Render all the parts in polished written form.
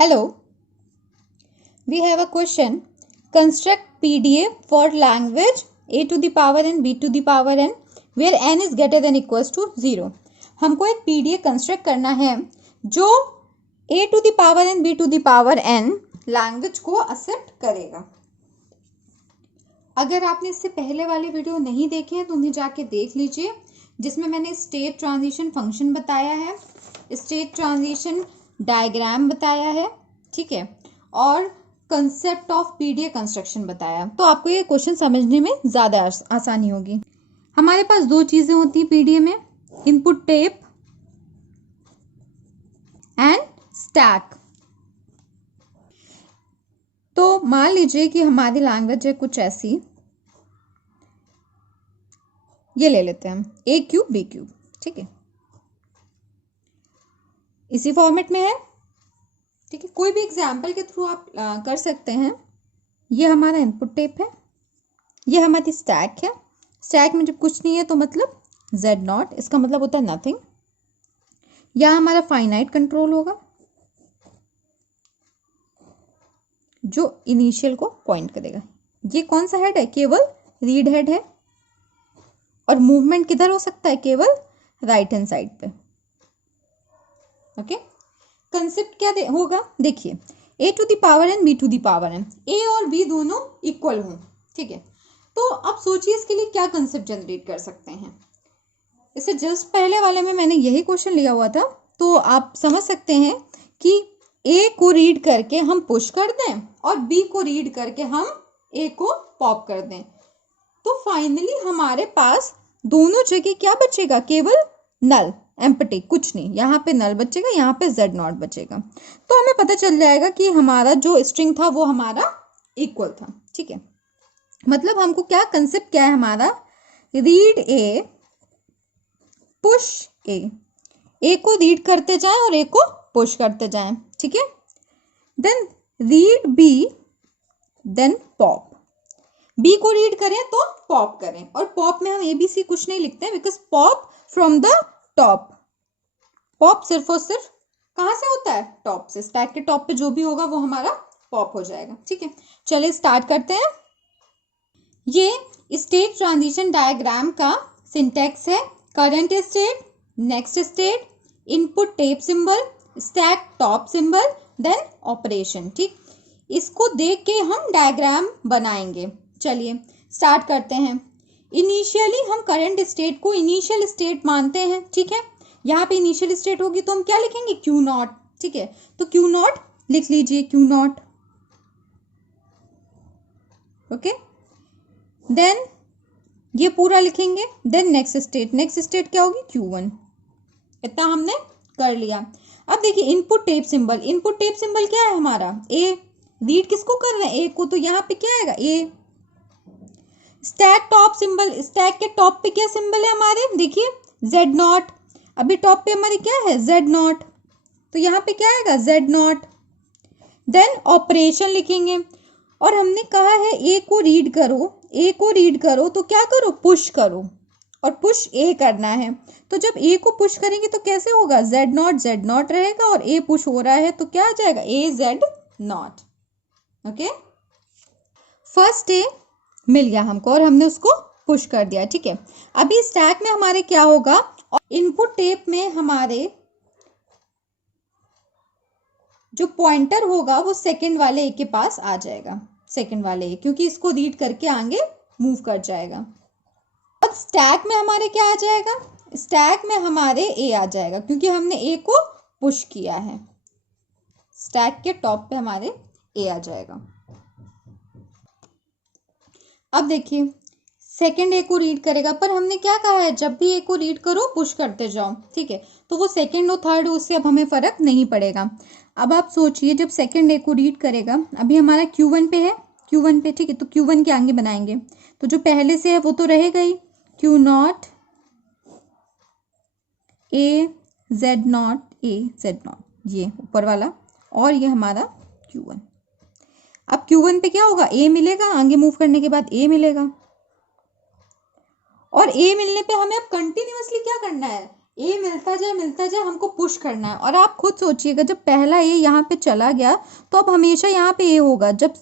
Hello, we have a question. Construct PDA for language A to the power n, B to the power n, where n is greater than equals to 0. हमको एक PDA construct करना है जो A to the power n, B to the power n language को accept करेगा। अगर आपने इससे पहले वाले वीडियो नहीं देखे हैं तो उन्हें जाके देख लीजिए, जिसमें मैंने स्टेट ट्रांजिशन फंक्शन बताया है, स्टेट ट्रांजिशन डायग्राम बताया है, ठीक है, और कंसेप्ट ऑफ पीडीए कंस्ट्रक्शन बताया। तो आपको ये क्वेश्चन समझने में ज़्यादा आसानी होगी। हमारे पास दो चीज़ें होती हैं पीडीए में, इनपुट टेप एंड स्टैक। तो मान लीजिए कि हमारी लैंग्वेज है कुछ ऐसी, ये ले लेते हैं हम ए क्यूब बी क्यूब, ठीक है, इसी फॉर्मेट में है, ठीक है। कोई भी एग्जाम्पल के थ्रू आप कर सकते हैं। ये हमारा इनपुट टेप है, ये हमारी स्टैक है। स्टैक में जब कुछ नहीं है तो मतलब जेड नॉट, इसका मतलब होता है नथिंग। या हमारा फाइनाइट कंट्रोल होगा जो इनिशियल को पॉइंट करेगा। ये कौन सा हेड है? केवल रीड हेड है, और मूवमेंट किधर हो सकता है? केवल राइट हैंड साइड पे। ओके, कंसेप्ट क्या होगा? देखिए, a to the power n, b to the power n, a और b दोनों इक्वल हों, ठीक है। तो अब सोचिए इसके लिए क्या कंसेप्ट जनरेट कर सकते हैं। इससे जस्ट पहले वाले में मैंने यही क्वेश्चन लिया हुआ था, तो आप समझ सकते हैं कि a को रीड करके हम पुश कर दें और b को रीड करके हम a को पॉप कर दें, तो फाइनली हमारे पास दोनों जगह क्या बचेगा? केवल नल, एम्प्टी, कुछ नहीं। यहाँ पे नल बचेगा, यहाँ पे जेड नॉट बचेगा। तो हमें पता चल जाएगा कि हमारा जो स्ट्रिंग था वो हमारा इक्वल था, ठीक है। मतलब हमको क्या कंसेप्ट क्या है हमारा? रीड ए, पुश ए को रीड करते जाएं और ए को पुश करते जाएं, ठीक है। Then read B, then pop. B को रीड करें तो पॉप करें, और पॉप में हम एबीसी कुछ नहीं लिखते हैं, because pop from the top. Pop सिर्फ और सिर्फ कहां से होता है? टॉप से। स्टैक के टॉप पे जो भी होगा वो हमारा पॉप हो जाएगा, ठीक है। चलिए स्टार्ट करते हैं। ये स्टेट ट्रांजिशन डायग्राम का सिंटैक्स है। Current state, next state, input tape symbol, stack top symbol, then operation, ठीक। इसको देख के हम डायग्राम बनाएंगे। चलिए स्टार्ट करते हैं। इनिशियली हम करंट स्टेट को इनिशियल स्टेट मानते हैं, ठीक है। यहाँ पे इनिशियल स्टेट होगी तो हम क्या लिखेंगे? क्यू नॉट, ठीक है। तो क्यू नॉट लिख लीजिए, क्यू नॉट, ओके। देन ये पूरा लिखेंगे। देन नेक्स्ट स्टेट क्या होगी? Q1। इतना हमने कर लिया। अब देखिए input tape symbol, input tape symbol क्या है हमारा? ए। रीड किसको कर रहे हैं? ए को, तो यहाँ पे क्या आएगा? ए। स्टैक टॉप सिंबल, स्टैक के टॉप पे क्या सिंबल है हमारे? देखिए जेड नॉट। अभी टॉप पे हमारी क्या है? जेड नॉट, तो यहाँ पे क्या आएगा? Z naught. देन ऑपरेशन लिखेंगे, और हमने कहा है ए को रीड करो, ए को रीड करो तो क्या करो? पुश करो, और पुश ए करना है। तो जब ए को पुश करेंगे तो कैसे होगा? जेड नॉट रहेगा, और ए पुश हो रहा है तो क्या आ जाएगा? ए Z not, okay. First A मिल गया हमको और हमने उसको पुश कर दिया, ठीक है। अभी स्टैक में हमारे क्या होगा? और इनपुट टेप में हमारे जो पॉइंटर होगा वो सेकंड वाले ए के पास आ जाएगा, सेकंड वाले ए, क्योंकि इसको रीड करके आगे मूव कर जाएगा। अब स्टैक में हमारे क्या आ जाएगा? स्टैक में हमारे ए आ जाएगा, क्योंकि हमने ए को पुश किया है। स्टैक के टॉप पे हमारे ए आ जाएगा। अब देखिए सेकंड ए को रीड करेगा, पर हमने क्या कहा है? जब भी ए को रीड करो पुश करते जाओ, ठीक है। तो वो सेकंड और थर्ड, उससे अब हमें फर्क नहीं पड़ेगा। अब आप सोचिए जब सेकंड ए को रीड करेगा, अभी हमारा Q1 पे है, Q1 पे, ठीक है। तो Q1 के आगे बनाएंगे, तो जो पहले से है वो तो रहेगा ही, Q naught A Z naught, A Z naught, ये ऊपर वाला, और ये हमारा Q1। अब Q1 पे क्या होगा? ए मिलेगा, आगे मूव करने के बाद ए मिलेगा, और ए मिलने पे हमें अब कंटिन्यूअसली क्या करना है? ए मिलता जाए हमको पुश करना है। और आप खुद सोचिएगा, जब पहला ए यहाँ पे चला गया तो अब हमेशा यहाँ पे ए होगा। जब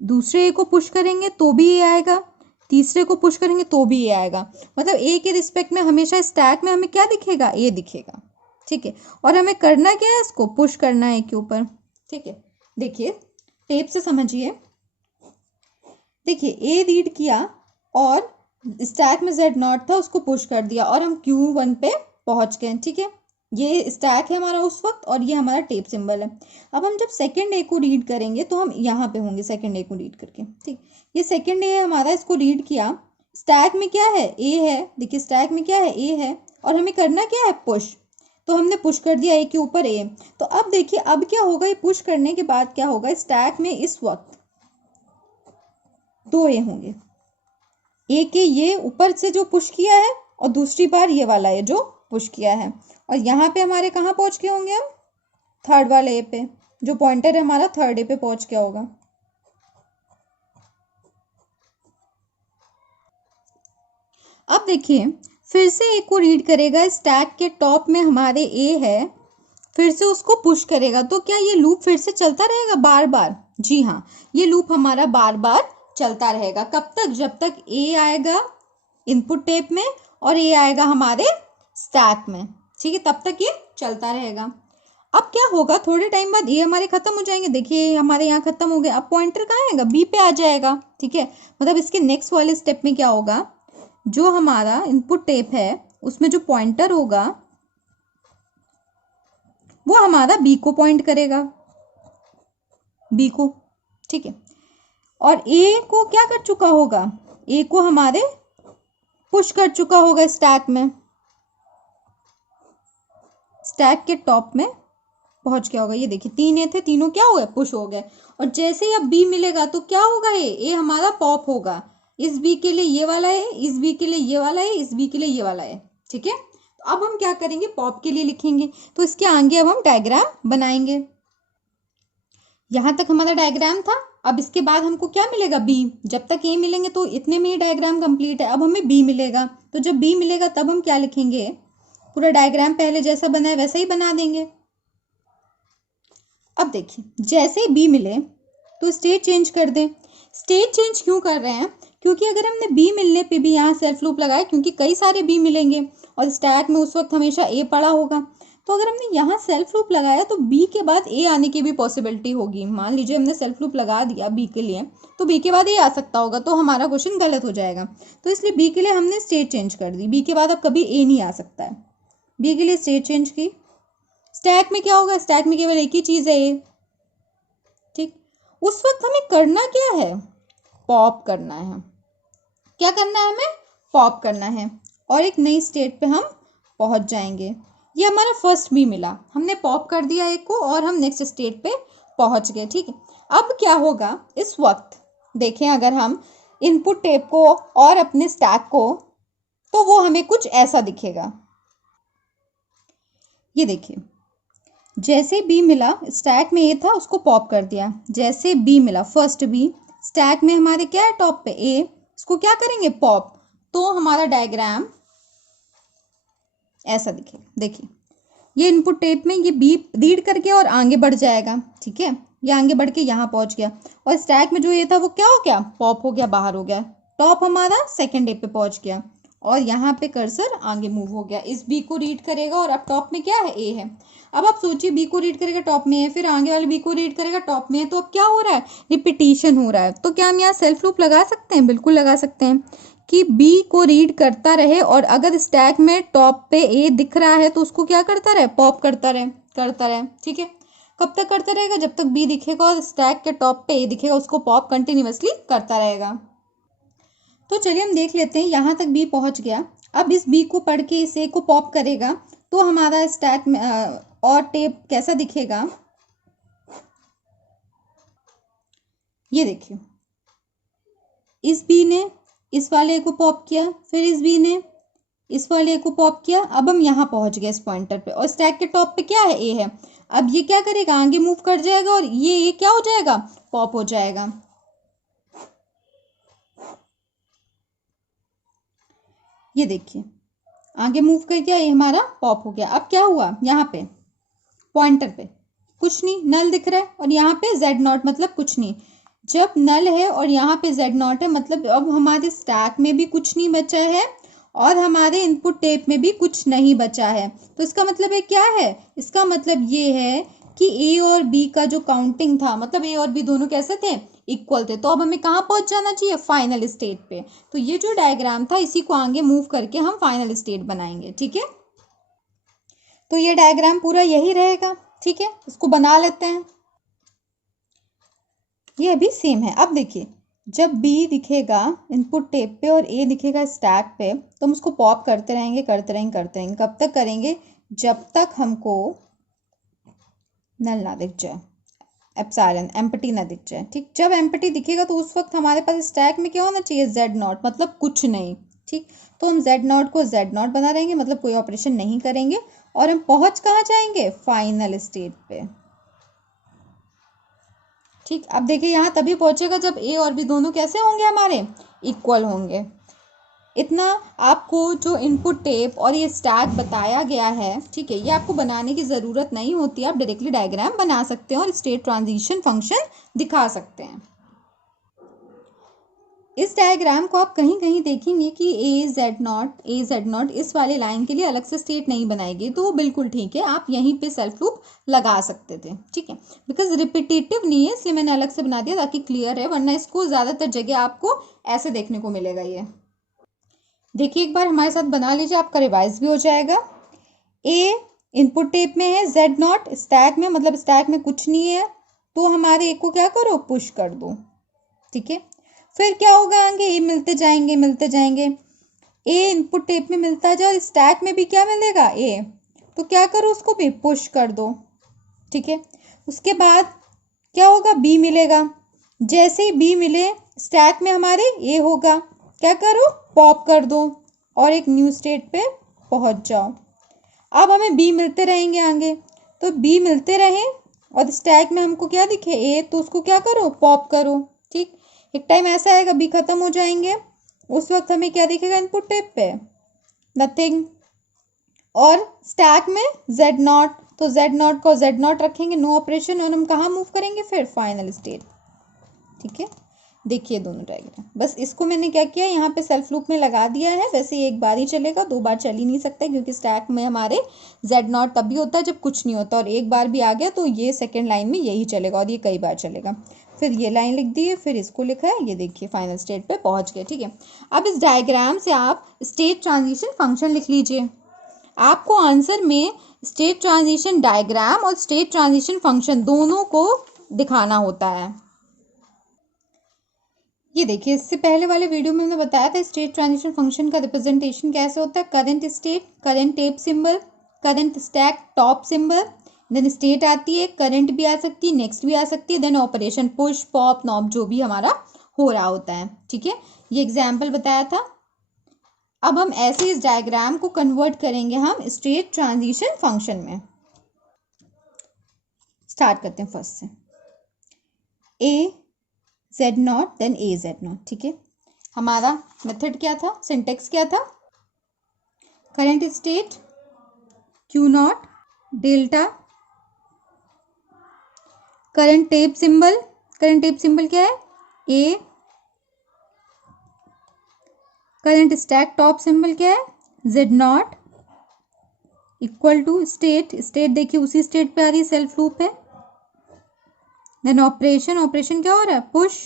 दूसरे ए को पुश करेंगे तो भी ए आएगा, तीसरे को पुश करेंगे तो भी ए आएगा। मतलब ए के रिस्पेक्ट में हमेशा स्टैक में हमें क्या दिखेगा, ए दिखेगा। ठीक है, और हमें करना क्या है, इसको पुश करना है ए के ऊपर। ठीक है, देखिए टेप से समझिए। देखिए ए रीड किया और स्टैक में Z0 था, उसको पुश कर दिया और हम Q1 पे पहुंच गए। ठीक है, ये स्टैक है हमारा उस वक्त और ये हमारा टेप सिंबल है। अब हम जब सेकंड ए को रीड करेंगे तो हम यहाँ पे होंगे सेकंड ए को रीड करके। ठीक, ये सेकंड ए हमारा, इसको रीड किया। स्टैक में क्या है, ए है। देखिए स्टैक में क्या है, ए है और हमें करना क्या है, पुश। तो हमने पुश कर दिया ए के ऊपर ए। तो अब देखिए अब क्या होगा, ये पुश करने के बाद क्या होगा, स्टैक में इस वक्त 2 ए होंगे। ए के ये ऊपर से जो पुश किया है और दूसरी बार ये वाला है जो पुश किया है। और यहाँ पे हमारे कहाँ पहुंच गए होंगे हम, थर्ड वाले ए पे। जो पॉइंटर है हमारा थर्ड ए पे पहुंच गया होगा। अब देखिए फिर से ए को रीड करेगा, स्टैक के टॉप में हमारे ए है, फिर से उसको पुश करेगा। तो क्या ये लूप फिर से चलता रहेगा बार बार? जी हाँ, ये लूप हमारा बार बार चलता रहेगा। कब तक, जब तक ए आएगा इनपुट टेप में और ए आएगा हमारे स्टैक में। ठीक है, तब तक ये चलता रहेगा। अब क्या होगा, थोड़े टाइम बाद ये हमारे खत्म हो जाएंगे। देखिए हमारे यहाँ खत्म हो गए। अब पॉइंटर कहाँ आएगा, बी पे आ जाएगा। ठीक है, मतलब इसके नेक्स्ट वाले स्टेप में क्या होगा, जो हमारा इनपुट टेप है उसमें जो पॉइंटर होगा वो हमारा बी को पॉइंट करेगा, बी को। ठीक है, और ए को क्या कर चुका होगा, ए को हमारे पुश कर चुका होगा स्टैक में, स्टैक के टॉप में पहुंच गया होगा। ये देखिए 3 ए थे, तीनों क्या हो गए, पुश हो गए। और जैसे ही अब बी मिलेगा तो क्या होगा, ए हमारा पॉप होगा। इस बी के लिए ये वाला है, इस बी के लिए ये वाला है, इस बी के लिए ये वाला है। ठीक है, तो अब हम क्या करेंगे, पॉप के लिए लिखेंगे। तो इसके आगे अब हम डायग्राम बनाएंगे। यहाँ तक हमारा डायग्राम था। अब इसके बाद हमको क्या मिलेगा, बी। जब तक ए मिलेंगे तो इतने में ही डायग्राम कंप्लीट है। अब हमें बी मिलेगा, तो जब बी मिलेगा तब हम क्या लिखेंगे, पूरा डायग्राम पहले जैसा बना है वैसा ही बना देंगे। अब देखिए जैसे बी मिले तो स्टेट चेंज कर दें। स्टेट चेंज क्यों कर रहे हैं, क्योंकि अगर हमने बी मिलने पे भी यहाँ सेल्फ लूप लगाया, क्योंकि कई सारे बी मिलेंगे और स्टैक में उस वक्त हमेशा ए पड़ा होगा, तो अगर हमने यहाँ सेल्फ लूप लगाया तो बी के बाद ए आने की भी पॉसिबिलिटी होगी। मान लीजिए हमने सेल्फ लूप लगा दिया बी के लिए, तो बी के बाद ए आ सकता होगा, तो हमारा क्वेश्चन गलत हो जाएगा। तो इसलिए बी के लिए हमने स्टेट चेंज कर दी। बी के बाद अब कभी ए नहीं आ सकता है। बी के लिए स्टेट चेंज की। स्टैक में क्या होगा, स्टैक में केवल एक ही चीज है ए। ठीक, उस वक्त हमें करना क्या है, पॉप करना है। क्या करना है हमें, पॉप करना है और एक नई स्टेट पे हम पहुंच जाएंगे। ये हमारा फर्स्ट बी मिला, हमने पॉप कर दिया एक को और हम नेक्स्ट स्टेट पे पहुंच गए। ठीक है, अब क्या होगा इस वक्त, देखें अगर हम इनपुट टेप को और अपने स्टैक को, तो वो हमें कुछ ऐसा दिखेगा। ये देखिए जैसे बी मिला, स्टैक में ए था उसको पॉप कर दिया। जैसे बी मिला फर्स्ट बी, स्टैक में हमारे क्या है टॉप पे ए, इसको क्या करेंगे, पॉप। तो हमारा डायग्राम ऐसा दिखेगा। देखिए ये इनपुट टेप में ये बी रीड करके और आगे बढ़ जाएगा। ठीक है, ये आगे बढ़ के यहाँ पहुंच गया और स्टैक में जो ये था वो क्या हो गया, पॉप हो गया, बाहर हो गया। टॉप हमारा सेकंड ए पे पहुंच गया और यहाँ पे कर्सर आगे मूव हो गया। इस बी को रीड करेगा और अब टॉप में क्या है, ए है। अब आप सोचिए बी को रीड करेगा टॉप में है, फिर आगे वाले बी को रीड करेगा टॉप में है, तो अब क्या हो रहा है, रिपीटिशन हो रहा है। तो क्या हम यहाँ सेल्फ लूप लगा सकते हैं, बिल्कुल लगा सकते हैं कि बी को रीड करता रहे और अगर स्टैक में टॉप पे ए दिख रहा है तो उसको क्या करता रहे, पॉप करता रहे। ठीक है, कब तक करता रहेगा, जब तक बी दिखेगा और स्टैक के टॉप पे ए दिखेगा, उसको पॉप कंटिन्यूअसली करता रहेगा। तो चलिए हम देख लेते हैं, यहाँ तक बी पहुंच गया। अब इस बी को पढ़ के इस ए को पॉप करेगा तो हमारा स्टैक में और टेप कैसा दिखेगा, ये देखिए इस बी ने इस वाले को पॉप किया, फिर इस बी ने इस वाले को पॉप किया। अब हम यहाँ पहुंच गए इस पॉइंटर पे और स्टैक के टॉप पे क्या है, ए है। अब ये क्या करेगा, आगे मूव कर जाएगा और ये क्या हो जाएगा, पॉप हो जाएगा। ये देखिए आगे मूव कर गया, ये हमारा पॉप हो गया। अब क्या हुआ, यहाँ पे पॉइंटर पे कुछ नहीं, नल दिख रहा है, और यहाँ पे जेड नॉट मतलब कुछ नहीं। जब नल है और यहाँ पे जेड नॉट है, मतलब अब हमारे स्टैक में भी कुछ नहीं बचा है और हमारे इनपुट टेप में भी कुछ नहीं बचा है। तो इसका मतलब है क्या है, इसका मतलब ये है कि ए और बी का जो काउंटिंग था, मतलब ए और बी दोनों कैसे थे, इक्वल थे। तो अब हमें कहाँ पहुंच जाना चाहिए, फाइनल स्टेट पे। तो ये जो डायग्राम था, इसी को आगे मूव करके हम फाइनल स्टेट बनाएंगे। ठीक है, तो ये डायग्राम पूरा यही रहेगा। ठीक है, इसको बना लेते हैं। ये अभी सेम है। अब देखिए, जब B दिखेगा इनपुट टेप पे और A दिखेगा स्टैक पे, तो हम उसको पॉप करते रहेंगे करते रहेंगे करते रहेंगे। कब तक करेंगे, जब तक हमको नल ना दिख जाए, एप्सिलॉन एम्प्टी ना दिख जाए। ठीक, जब एम्प्टी दिखेगा तो उस वक्त हमारे पास स्टैक में क्या होना चाहिए, जेड नॉट, मतलब कुछ नहीं। ठीक, तो हम जेड नॉट को जेड नॉट बना रहेंगे, मतलब कोई ऑपरेशन नहीं करेंगे, और हम पहुंच कहाँ जाएंगे, फाइनल स्टेट पे। ठीक, अब देखिए यहाँ तभी पहुंचेगा जब ए और बी दोनों कैसे होंगे, हमारे इक्वल होंगे। इतना आपको जो इनपुट टेप और ये स्टैक बताया गया है, ठीक है, ये आपको बनाने की ज़रूरत नहीं होती, आप डायरेक्टली डायग्राम बना सकते हैं और स्टेट ट्रांजिशन फंक्शन दिखा सकते हैं। इस डायग्राम को आप कहीं कहीं देखेंगे कि ए जेड नॉट इस वाले लाइन के लिए अलग से स्टेट नहीं बनाएगी, तो वो बिल्कुल ठीक है, आप यहीं पे सेल्फ लूप लगा सकते थे। ठीक है, बिकॉज रिपीटेटिव नहीं है, इसलिए मैंने अलग से बना दिया ताकि क्लियर है, वरना इसको ज़्यादातर जगह आपको ऐसे देखने को मिलेगा। ये देखिए, एक बार हमारे साथ बना लीजिए, आपका रिवाइज भी हो जाएगा। ए इनपुट टेप में है, जेड नॉट स्टैक में, मतलब स्टैक में कुछ नहीं है, तो हमारे ए को क्या करो, पुश कर दो। ठीक है, फिर क्या होगा, आगे ए मिलते जाएंगे मिलते जाएंगे, ए इनपुट टेप में मिलता जाए और स्टैक में भी क्या मिलेगा, ए, तो क्या करो, उसको भी पुश कर दो। ठीक है, उसके बाद क्या होगा, बी मिलेगा, जैसे ही बी मिले स्टैक में हमारे ए होगा, क्या करो, पॉप कर दो और एक न्यू स्टेट पे पहुंच जाओ। अब हमें बी मिलते रहेंगे आगे, तो बी मिलते रहे और स्टैक में हमको क्या दिखे, ए, तो उसको क्या करो, पॉप करो। ठीक, एक टाइम ऐसा आएगा बी खत्म हो जाएंगे, उस वक्त हमें क्या दिखेगा इनपुट टेप पे, नथिंग, और स्टैक में जेड नॉट, तो जेड नॉट को जेड नॉट रखेंगे, नो ऑपरेशन, और हम कहाँ मूव करेंगे, फिर फाइनल स्टेट। ठीक है, देखिए दोनों डायग्राम, बस इसको मैंने क्या किया, यहाँ पे सेल्फ लूप में लगा दिया है। वैसे ये एक बार ही चलेगा, दो बार चल ही नहीं सकता, क्योंकि स्टैक में हमारे जेड नॉट तभी होता है जब कुछ नहीं होता, और एक बार भी आ गया तो ये सेकेंड लाइन में यही चलेगा, और ये कई बार चलेगा। फिर ये लाइन लिख दी है, फिर इसको लिखा है, ये देखिए फाइनल स्टेट पे पहुंच गए। ठीक है, अब इस डायग्राम से आप स्टेट ट्रांजिशन फंक्शन लिख लीजिए। आपको आंसर में स्टेट ट्रांजिशन डायग्राम और स्टेट ट्रांजिशन फंक्शन दोनों को दिखाना होता है। ये देखिए, इससे पहले वाले वीडियो में मैंने बताया था स्टेट ट्रांजिशन फंक्शन का रिप्रेजेंटेशन कैसे होता है, current state, current tape symbol, current stack top symbol, then state आती है, करंट भी आ सकती है, नेक्स्ट भी आ सकती है, then operation push pop nop जो भी हमारा हो रहा होता है। ठीक है, ये एग्जाम्पल बताया था। अब हम ऐसे इस डायग्राम को कन्वर्ट करेंगे हम स्टेट ट्रांजिशन फंक्शन में। स्टार्ट करते हैं फर्स्ट से, A Z naught then A Z naught. ठीक है, हमारा मेथड क्या था, सिंटेक्स क्या था, current state Q naught delta current tape symbol, current tape symbol क्या है, A, current stack top symbol क्या है, Z naught, equal to state, state देखिए उसी स्टेट पे आ रही है, सेल्फ लूप है, देन ऑपरेशन, ऑपरेशन क्या हो रहा है, पुश,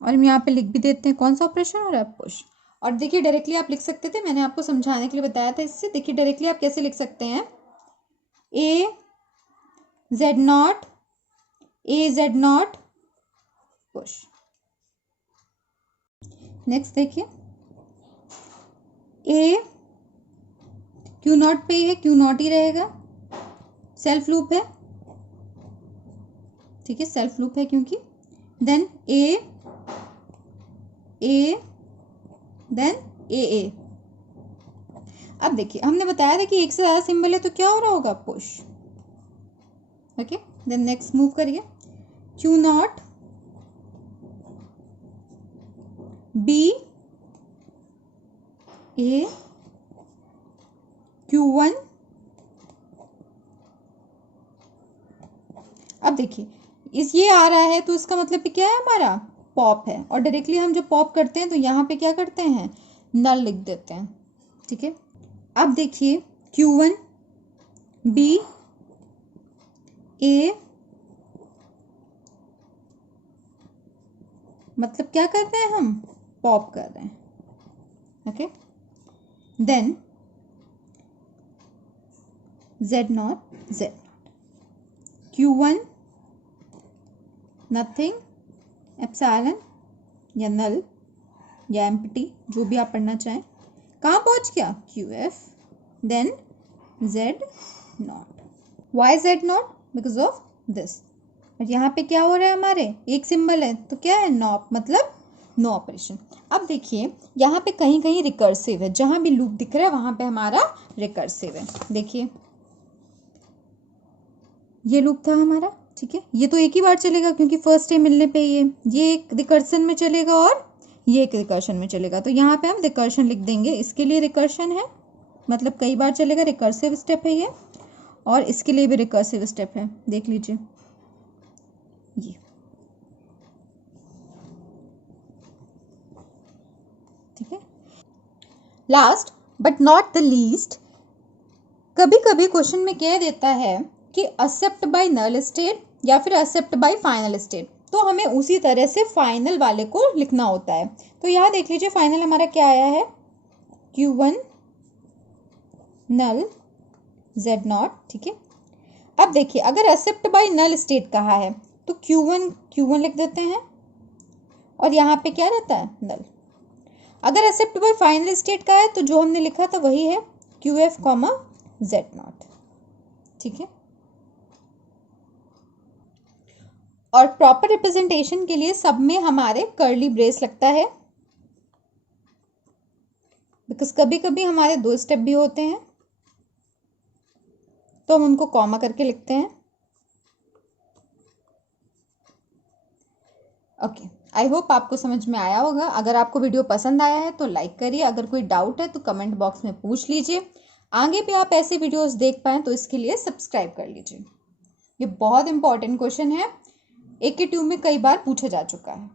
और हम यहाँ पे लिख भी देते हैं कौन सा ऑपरेशन हो रहा है, पुश। और देखिए डायरेक्टली आप लिख सकते थे, मैंने आपको समझाने के लिए बताया था इससे। देखिए डायरेक्टली आप कैसे लिख सकते हैं, A Z naught, A Z naught, push. Next देखिए, ए क्यू नॉट पे है, क्यू नॉट ही रहेगा, सेल्फ लूप है। ठीक है, सेल्फ लूप है क्योंकि, देन ए देन ए। अब देखिए हमने बताया था कि एक से ज्यादा सिंबल है तो क्या हो रहा होगा, push. Okay, then next move करिए, Q naught B A Q1। अब देखिए ये आ रहा है तो इसका मतलब क्या है, हमारा पॉप है। और डायरेक्टली हम जब पॉप करते हैं तो यहाँ पे क्या करते हैं, नल लिख देते हैं। ठीक है, अब देखिए Q1 B A, मतलब क्या कर रहे हैं हम, पॉप कर रहे हैं। Okay, then Z0 Z0, Q1 nothing, epsilon या नल या एम्प्टी, जो भी आप पढ़ना चाहें। कहाँ पहुंच गया, QF, then Z0। Y Z0, because of this. और यहाँ पे क्या हो रहा है, हमारे एक सिंबल है तो क्या है, नॉप, मतलब नो ऑपरेशन। अब देखिए यहाँ पे कहीं कहीं रिकर्सिव है, जहां भी लूप दिख रहा है वहां पे हमारा रिकर्सिव है। देखिए ये लूप था हमारा, ठीक है, ये तो एक ही बार चलेगा क्योंकि फर्स्ट टाइम मिलने पे ये एक रिकर्शन में चलेगा और ये एक रिकर्शन में चलेगा। तो यहाँ पे हम रिकर्शन लिख देंगे, इसके लिए रिकर्शन है, मतलब कई बार चलेगा, रिकर्सिव स्टेप है ये। और इसके लिए भी रिकर्सिव स्टेप है, देख लीजिए ये। ठीक है, last but not the least, कभी कभी क्वेश्चन में कह देता है कि एक्सेप्ट बाय नल स्टेट या फिर एक्सेप्ट बाय फाइनल स्टेट, तो हमें उसी तरह से फाइनल वाले को लिखना होता है। तो यहाँ देख लीजिए फाइनल हमारा क्या आया है, Q1 नल Z0। ठीक है, अब देखिए अगर एक्सेप्ट बाय नल स्टेट कहा है तो Q1 लिख देते हैं और यहाँ पे क्या रहता है, नल। अगर एक्सेप्ट बाय फाइनल स्टेट का है तो जो हमने लिखा था वही है, QF Z0। ठीक है, और प्रॉपर रिप्रेजेंटेशन के लिए सब में हमारे कर्ली ब्रेस लगता है, बिकॉज कभी कभी हमारे 2 स्टेप भी होते हैं तो हम उनको कॉमा करके लिखते हैं। ओके, आई होप आपको समझ में आया होगा। अगर आपको वीडियो पसंद आया है तो लाइक करिए, अगर कोई डाउट है तो कमेंट बॉक्स में पूछ लीजिए। आगे भी आप ऐसे वीडियोस देख पाएँ तो इसके लिए सब्सक्राइब कर लीजिए। ये बहुत इंपॉर्टेंट क्वेश्चन है, AQ में कई बार पूछा जा चुका है।